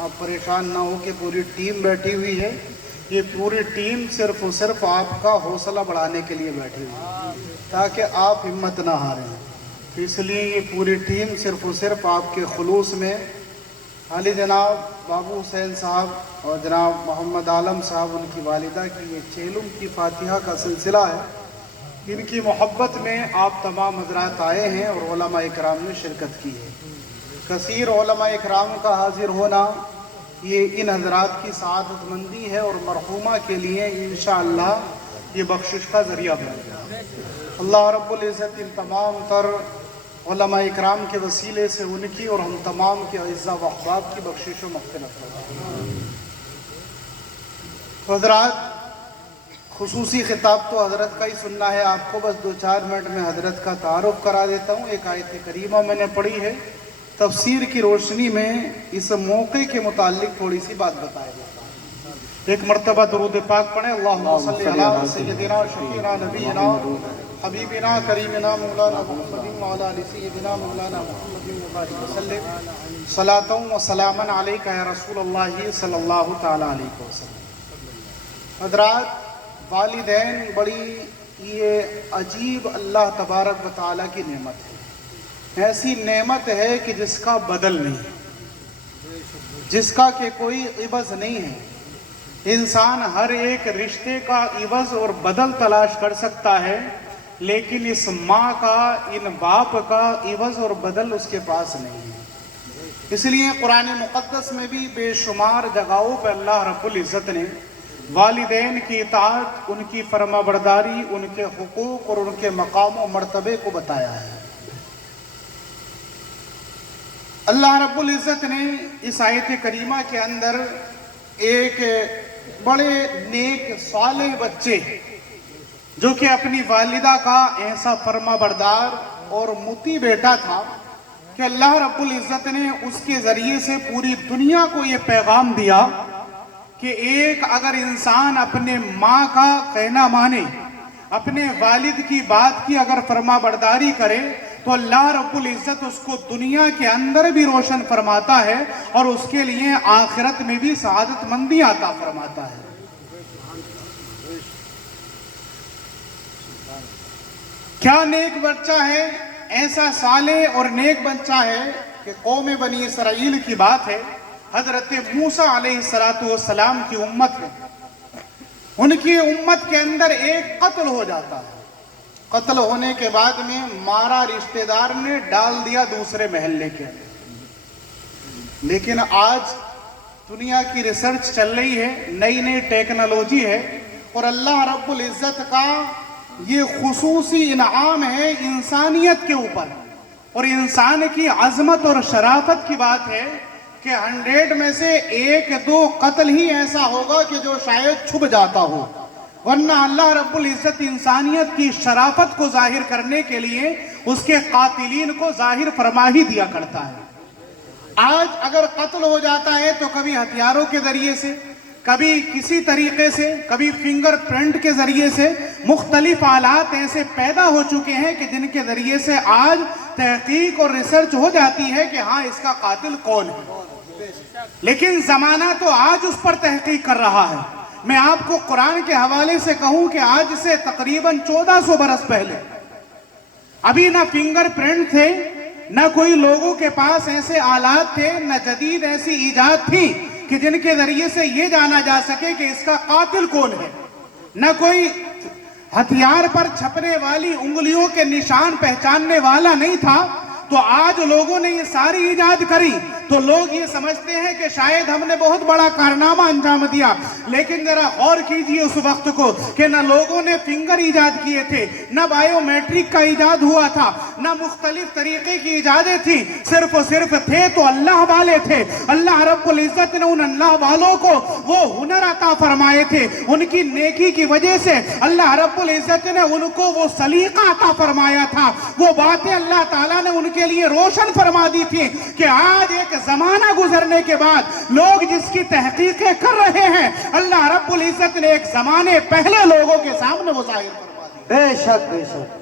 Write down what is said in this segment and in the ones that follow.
آپ پریشان نہ ہو کہ پوری ٹیم بیٹھی ہوئی ہے. یہ پوری ٹیم صرف اور صرف آپ کا حوصلہ بڑھانے کے لیے بیٹھی ہوئی ہے تاکہ آپ ہمت نہ ہاریں. تو اس لیے یہ پوری ٹیم صرف اور صرف آپ کے خلوص میں علی جناب بابو حسین صاحب اور جناب محمد عالم صاحب ان کی والدہ کی یہ چیلم کی فاتحہ کا سلسلہ ہے. ان کی محبت میں آپ تمام حضرات آئے ہیں اور علماء اکرام نے شرکت کی ہے. کثیر علماء اکرام کا حاضر ہونا یہ ان حضرات کی سعادت مندی ہے اور مرحومہ کے لیے انشاءاللہ یہ بخشش کا ذریعہ بن گیا. اللہ رب العزت ان تمام تر علماء اکرام کے وسیلے سے ان کی اور ہم تمام کے اعزاء و احباب کی بخشش و مغفرت فرمائے. حضرات خصوصی خطاب تو حضرت کا ہی سننا ہے. آپ کو بس 2-4 منٹ میں حضرت کا تعارف کرا دیتا ہوں. ایک آیت کریمہ میں نے پڑھی ہے, تفسیر کی روشنی میں اس موقع کے متعلق تھوڑی سی بات بتایا جاتا ہے. ایک مرتبہ درود پاک پڑھیں. اللہم صلی علی سیدنا شفیعنا نبینا حبیبنا کریمنا مولانا محمد وعلی آل سیدنا مولانا محمد وبارک وسلم صلاۃ و سلاما علیک یا رسول اللہ صلی اللہ تعالی علیہ وسلم. حضرات والدین بڑی یہ عجیب اللہ تبارک و تعالیٰ کی نعمت ہے. ایسی نعمت ہے کہ جس کا بدل نہیں, جس کا کہ کوئی عوض نہیں ہے. انسان ہر ایک رشتے کا عوض اور بدل تلاش کر سکتا ہے, لیکن اس ماں کا, ان باپ کا عوض اور بدل اس کے پاس نہیں ہے. اس لیے قرآن مقدس میں بھی بے شمار جگہوں پہ اللہ رب العزت نے والدین کی اطاعت, ان کی فرما برداری, ان کے حقوق اور ان کے مقام و مرتبے کو بتایا ہے. اللہ رب العزت نے اس آیت کریمہ کے اندر ایک بڑے نیک صالح بچے جو کہ اپنی والدہ کا ایسا فرما بردار اور مطیع بیٹا تھا کہ اللہ رب العزت نے اس کے ذریعے سے پوری دنیا کو یہ پیغام دیا کہ ایک اگر انسان اپنے ماں کا کہنا مانے, اپنے والد کی بات کی اگر فرما برداری کرے تو اللہ رب العزت اس کو دنیا کے اندر بھی روشن فرماتا ہے اور اس کے لیے آخرت میں بھی سعادت مندی عطا فرماتا ہے. کیا نیک بچہ ہے, ایسا صالح اور نیک بچہ ہے کہ قوم بنی اسرائیل کی بات ہے. حضرت موسیٰ علیہ السلام کی امت ہے, ان کی امت کے اندر ایک قتل ہو جاتا ہے. قتل ہونے کے بعد میں مارا رشتہ دار نے ڈال دیا دوسرے محلے کے اندر. لیکن آج دنیا کی ریسرچ چل رہی ہے, نئی نئی ٹیکنالوجی ہے, اور اللہ رب العزت کا یہ خصوصی انعام ہے انسانیت کے اوپر. اور انسان کی عظمت اور شرافت کی بات ہے کہ 100 میں سے 1-2 قتل ہی ایسا ہوگا کہ جو شاید چھپ جاتا ہو, ورنہ اللہ رب العزت انسانیت کی شرافت کو ظاہر کرنے کے لیے اس کے قاتلین کو ظاہر فرما ہی دیا کرتا ہے. آج اگر قتل ہو جاتا ہے تو کبھی ہتھیاروں کے ذریعے سے, کبھی کسی طریقے سے, کبھی فنگر پرنٹ کے ذریعے سے, مختلف آلات ایسے پیدا ہو چکے ہیں کہ جن کے ذریعے سے آج تحقیق اور ریسرچ ہو جاتی ہے کہ ہاں اس کا قاتل کون ہے. لیکن زمانہ تو آج اس پر تحقیق کر رہا ہے. میں آپ کو قرآن کے حوالے سے کہوں کہ آج سے تقریباً 1400 برس پہلے ابھی نہ فنگر پرنٹ تھے, نہ کوئی لوگوں کے پاس ایسے آلات تھے, نہ جدید ایسی ایجاد تھی کہ جن کے ذریعے سے یہ جانا جا سکے کہ اس کا قاتل کون ہے. نہ کوئی ہتھیار پر چھپنے والی انگلیوں کے نشان پہچاننے والا نہیں تھا. تو آج لوگوں نے یہ ساری ایجاد کری تو لوگ یہ سمجھتے ہیں کہ شاید ہم نے بہت بڑا کارنامہ انجام دیا. لیکن ذرا غور کیجئے اس وقت کو کہ نہ لوگوں نے فنگر ایجاد کیے تھے, نہ بائیو میٹرک کا ایجاد ہوا تھا, نہ مختلف طریقے کی ایجادیں تھیں. صرف و صرف تھے تو اللہ والے تھے. اللہ رب العزت نے ان اللہ والوں کو وہ ہنر عطا فرمائے تھے. ان کی نیکی کی وجہ سے اللہ رب العزت نے ان کو وہ سلیقہ عطا فرمایا تھا. وہ باتیں اللہ تعالیٰ نے ان کے لیے روشن فرما دی تھی کہ آج ایک زمانہ گزرنے کے بعد لوگ جس کی تحقیقیں کر رہے ہیں, اللہ رب العزت نے ایک زمانے پہلے لوگوں کے سامنے وہ ظاہر فرما دی. بے شک بے شک.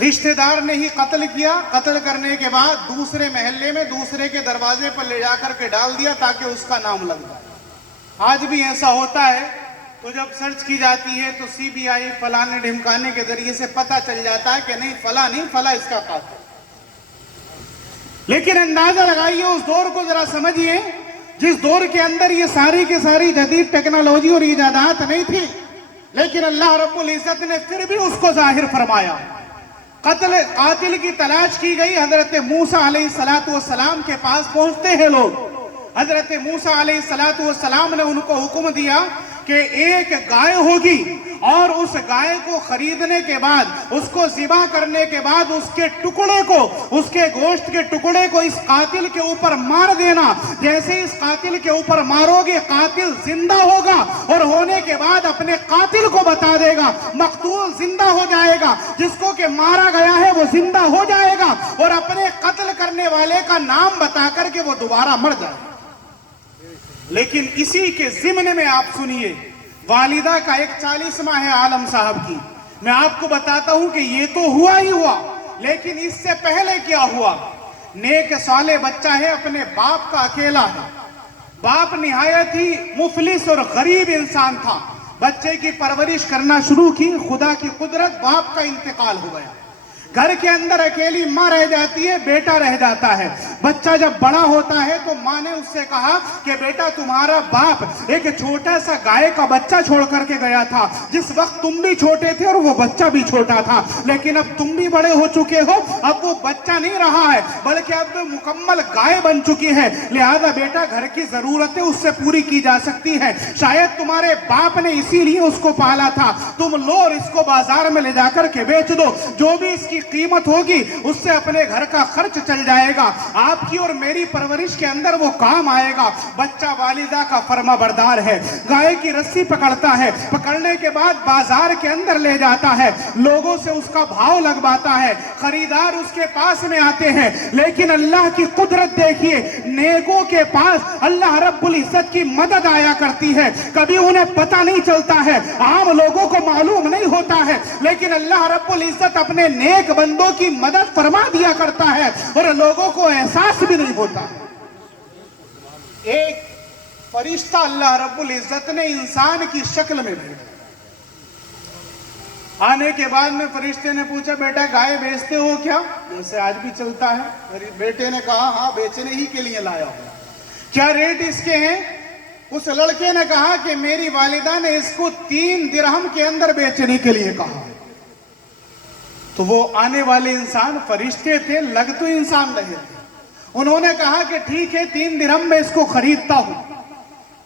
رشتے دار نے ہی قتل کیا، قتل کرنے کے بعد دوسرے محلے میں دوسرے کے دروازے پر لے جا کر کے ڈال دیا تاکہ اس کا نام لگ جائے۔ آج بھی ایسا ہوتا ہے، تو جب سرچ کی جاتی ہے تو CBI فلانے ڈھمکانے کے ذریعے سے پتہ چل جاتا ہے کہ نہیں فلاں اس کا قاتل۔ لیکن اندازہ لگائیے اس دور کو ذرا سمجھیے، جس دور کے اندر یہ ساری کی ساری جدید ٹیکنالوجی اور ایجادات نہیں تھی، لیکن اللہ رب العزت نے پھر بھی اس کو ظاہر فرمایا۔ قاتل کی تلاش کی گئی، حضرت موسیٰ علیہ السلام کے پاس پہنچتے ہیں لوگ۔ حضرت موسیٰ علیہ السلام نے ان کو حکم دیا کہ ایک گائے ہوگی، اور اس گائے کو خریدنے کے بعد، اس کو ذبح کرنے کے بعد اس کے ٹکڑے کو، اس کے گوشت کے ٹکڑے کو اس قاتل کے اوپر مار دینا۔ جیسے اس قاتل کے اوپر مارو گے، قاتل زندہ ہوگا، اور ہونے کے بعد اپنے قاتل کو بتا دے گا، مقتول زندہ ہو جائے گا، جس کو کہ مارا گیا ہے وہ زندہ ہو جائے گا، اور اپنے قتل کرنے والے کا نام بتا کر کے وہ دوبارہ مر جائے گا۔ لیکن اسی کے ضمن میں آپ سنیے، والدہ کا ایک 40واں ہے عالم صاحب کی۔ میں آپ کو بتاتا ہوں کہ یہ تو ہوا ہی ہوا، لیکن اس سے پہلے کیا ہوا؟ نیک صالح بچہ ہے، اپنے باپ کا اکیلا ہے، باپ نہایت ہی مفلس اور غریب انسان تھا۔ بچے کی پرورش کرنا شروع کی، خدا کی قدرت، باپ کا انتقال ہو گیا۔ گھر کے اندر اکیلی ماں رہ جاتی ہے، بیٹا رہ جاتا ہے۔ بچہ جب بڑا ہوتا ہے تو ماں نے اس سے کہا کہ بیٹا تمہارا باپ ایک چھوٹا سا گائے کا بچہ چھوڑ کر کے گیا تھا، جس وقت تم بھی چھوٹے تھے اور وہ بچہ بھی چھوٹا تھا، لیکن اب تم بھی بڑے ہو چکے ہو، اب وہ بچہ نہیں رہا ہے بلکہ اب مکمل گائے بن چکی ہے، لہذا بیٹا گھر کی ضرورتیں اس سے پوری کی جا سکتی ہے۔ شاید تمہارے باپ نے اسی لیے اس کو پالا تھا، تم لو اور اس کو بازار میں لے جا کر کے بیچ دو، جو بھی اس کی قیمت ہوگی اس سے اپنے گھر کا خرچ چل جائے گا، آپ کی اور میری پرورش کے اندر وہ کام آئے گا۔ بچہ والدہ کا فرما بردار ہے، گائے کی رسی پکڑتا ہے، پکڑنے کے بعد بازار کے اندر لے جاتا ہے، لوگوں سے اس کا بھاؤ لگواتا ہے، خریدار اس کے پاس میں آتے ہیں، لیکن اللہ کی قدرت دیکھیے، نیکوں کے پاس اللہ رب العزت کی مدد آیا کرتی ہے، کبھی انہیں پتہ نہیں چلتا ہے، عام لوگوں کو معلوم نہیں ہوتا ہے، لیکن اللہ رب العزت اپنے نیک بندوں کی مدد فرما دیا کرتا ہے اور لوگوں کو احساس بھی نہیں ہوتا۔ ایک فرشتہ اللہ رب العزت نے انسان کی شکل میں بھیجا۔ آنے کے بعد میں فرشتے نے پوچھا بیٹا گائے بیچتے ہو کیا؟ جیسے آج بھی چلتا ہے، بیٹے نے کہا ہاں بیچنے ہی کے لیے لایا ہوں۔ کیا ریٹ اس کے ہیں؟ اس لڑکے نے کہا کہ میری والدہ نے اس کو 3 درہم کے اندر بیچنے کے لیے کہا۔ تو وہ آنے والے انسان فرشتے تھے، لگ تو انسان رہے تھے، انہوں نے کہا کہ ٹھیک ہے 3 درہم میں اس کو خریدتا ہوں۔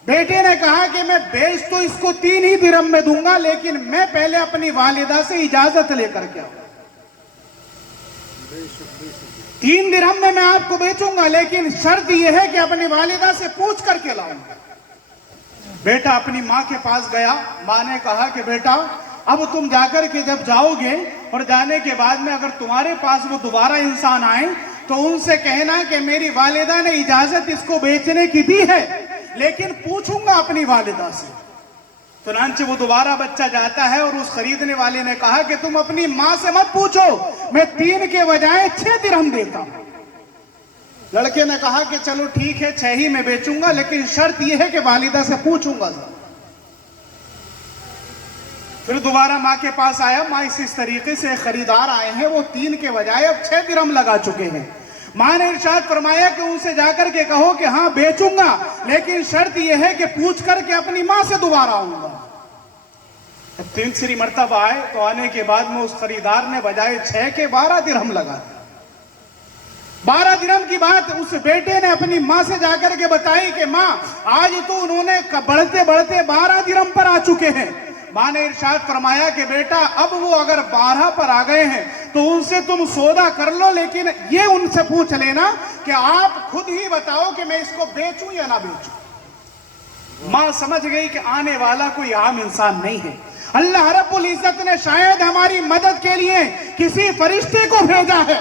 بیٹے نے کہا کہ میں بیچ تو اس کو 3 ہی درہم میں دوں گا، لیکن میں پہلے اپنی والدہ سے اجازت لے کر کے آؤں۔ 3 درہم میں آپ کو بیچوں گا، لیکن شرط یہ ہے کہ اپنی والدہ سے پوچھ کر کے لاؤں گا۔ بیٹا اپنی ماں کے پاس گیا، ماں نے کہا کہ بیٹا اب تم جا کر کے جب جاؤ گے اور جانے کے بعد میں اگر تمہارے پاس وہ دوبارہ انسان آئیں تو ان سے کہنا کہ میری والدہ نے اجازت اس کو بیچنے کی دی ہے، لیکن پوچھوں گا اپنی والدہ سے۔ چنانچہ وہ دوبارہ بچہ جاتا ہے اور اس خریدنے والے نے کہا کہ تم اپنی ماں سے مت پوچھو، میں 3 کے بجائے 6 درہم دیتا ہوں۔ لڑکے نے کہا کہ چلو ٹھیک ہے 6 ہی میں بیچوں گا، لیکن شرط یہ ہے کہ والدہ سے پوچھوں گا۔ پھر دوبارہ ماں کے پاس آیا، ماں اس طریقے سے خریدار آئے ہیں، وہ 3 کے بجائے اب 6 درہم لگا چکے ہیں۔ ماں نے ارشاد فرمایا کہ ان سے جا کر کے کہو کہ ہاں بیچوں گا، لیکن شرط یہ ہے کہ پوچھ کر کے اپنی ماں سے دوبارہ آؤں گا۔ 3 مرتبہ آئے تو آنے کے بعد میں اس خریدار نے بجائے 6 کے 12 درہم لگا دیا۔ 12 درہم کی بات اس بیٹے نے اپنی ماں سے جا کر کے بتائی کہ ماں آج تو انہوں نے بڑھتے بڑھتے 12 درہم پر آ چکے ہیں۔ ماں نے ارشاد فرمایا کہ بیٹا اب وہ اگر 12 پر آ گئے ہیں تو ان سے تم سودا کر لو، لیکن یہ ان سے پوچھ لینا کہ آپ خود ہی بتاؤ کہ میں اس کو بیچوں یا نہ بیچوں۔ ماں سمجھ گئی کہ آنے والا کوئی عام انسان نہیں ہے، اللہ رب العزت نے شاید ہماری مدد کے لیے کسی فرشتے کو بھیجا ہے،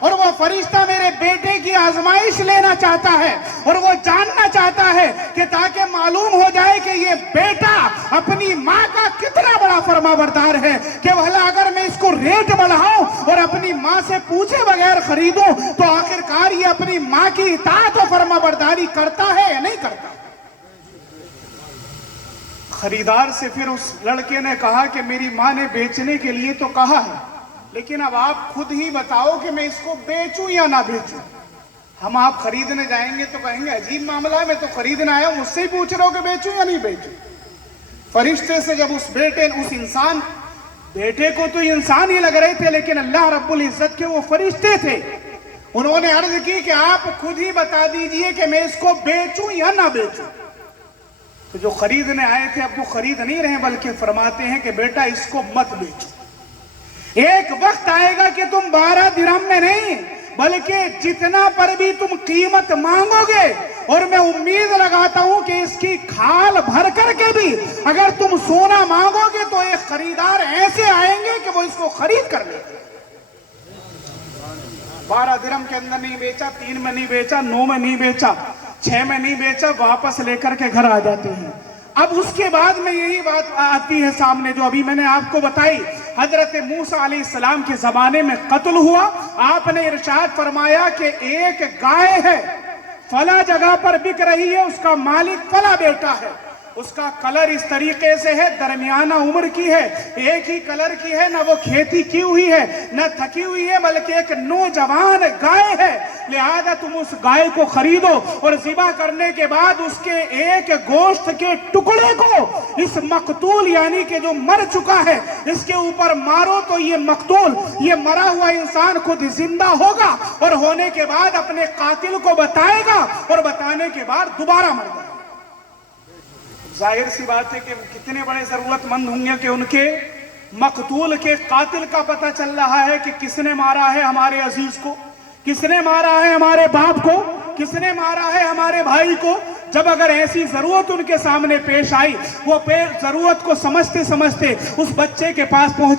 اور وہ فرشتہ میرے بیٹے کی آزمائش لینا چاہتا ہے اور وہ جاننا چاہتا ہے کہ تاکہ معلوم ہو جائے کہ یہ بیٹا اپنی ماں کا کتنا بڑا فرما بردار ہے کہ بھلا اگر میں اس کو ریٹ بڑھاؤں اور اپنی ماں سے پوچھے بغیر خریدوں تو آخرکار یہ اپنی ماں کی اطاعت و فرما برداری کرتا ہے یا نہیں کرتا؟ خریدار سے پھر اس لڑکے نے کہا کہ میری ماں نے بیچنے کے لیے تو کہا ہے، لیکن اب آپ خود ہی بتاؤ کہ میں اس کو بیچوں یا نہ بیچوں۔ ہم آپ خریدنے جائیں گے تو کہیں گے عجیب معاملہ ہے، میں تو خریدنے آیا ہوں، مجھ سے ہی پوچھ رہا ہو کہ بیچوں یا نہیں بیچوں۔ فرشتے سے جب اس بیٹے کو تو انسان ہی لگ رہے تھے، لیکن اللہ رب العزت کے وہ فرشتے تھے، انہوں نے عرض کی کہ آپ خود ہی بتا دیجئے کہ میں اس کو بیچوں یا نہ بیچوں۔ تو جو خریدنے آئے تھے اب وہ خرید نہیں رہے بلکہ فرماتے ہیں کہ بیٹا اس کو مت بیچو، ایک وقت آئے گا کہ تم 12 درہم میں نہیں بلکہ جتنا پر بھی تم قیمت مانگو گے، اور میں امید لگاتا ہوں کہ اس کی کھال بھر کر کے بھی اگر تم سونا مانگو گے تو ایک خریدار ایسے آئیں گے کہ وہ اس کو خرید کر لے گا۔ 12 درہم کے اندر نہیں بیچا، 3 میں نہیں بیچا، 9 میں نہیں بیچا، 6 میں نہیں بیچا، واپس لے کر کے گھر آ جاتے ہیں۔ اب اس کے بعد میں یہی بات آتی ہے سامنے جو ابھی میں نے آپ کو بتائی، حضرت موسیٰ علیہ السلام کے زمانے میں قتل ہوا، آپ نے ارشاد فرمایا کہ ایک گائے ہے فلاں جگہ پر بک رہی ہے، اس کا مالک فلاں بیٹا ہے، اس کا کلر اس طریقے سے ہے، درمیانہ عمر کی ہے، ایک ہی کلر کی ہے، نہ وہ کھیتی کی ہوئی ہے نہ تھکی ہوئی ہے بلکہ ایک نوجوان گائے ہے، لہذا تم اس گائے کو خریدو اور ذبح کرنے کے بعد اس کے ایک گوشت کے ٹکڑے کو اس مقتول یعنی کہ جو مر چکا ہے اس کے اوپر مارو تو یہ مقتول، یہ مرا ہوا انسان خود زندہ ہوگا اور ہونے کے بعد اپنے قاتل کو بتائے گا اور بتانے کے بعد دوبارہ مر جائے گا۔ ظاہر سی بات ہے کہ کتنے بڑے ضرورت مند ہوں گے کہ ان کے مقتول کے قاتل کا پتہ چل رہا ہے کہ کس نے مارا ہے ہمارے عزیز کو، کس نے مارا ہے ہمارے باپ کو، کس نے مارا ہے ہمارے بھائی کو۔ جب اگر ایسی ضرورت ان کے سامنے پیش آئی، وہ ضرورت کو سمجھتے سمجھتے اس بچے کے پاس پہنچ